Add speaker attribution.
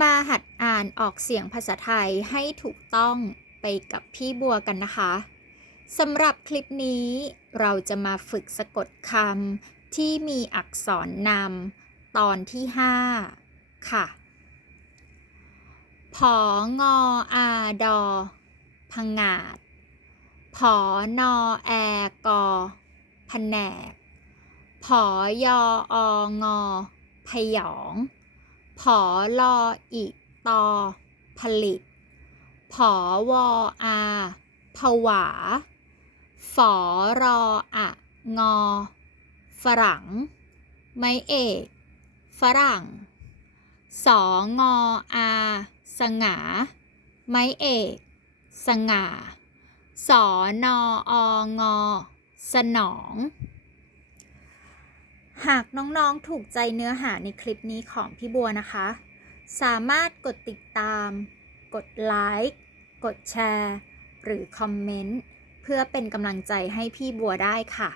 Speaker 1: มาหัดอ่านออกเสียงภาษาไทยให้ถูกต้องไปกับพี่บัวกันนะคะสำหรับคลิปนี้เราจะมาฝึกสะกดคำที่มีอักษรนำตอนที่ 5 ค่ะผองออาดอพงาดผอนอแอกอแผนกผอยอองอพยอง ผอลออิตอ ผลิต ผอวออาผวา ฝอรออะงอ ฝรั่ง ไม้เอก ฝรั่ง สองออา สง่า ไม้เอก สง่า สอนอองอ สนอง หากน้องๆถูกใจเนื้อหาในคลิปนี้ของพี่บัวนะคะ สามารถกดติดตาม กดไลค์กดแชร์ หรือคอมเมนต์ เพื่อเป็นกำลังใจให้พี่บัวได้ค่ะ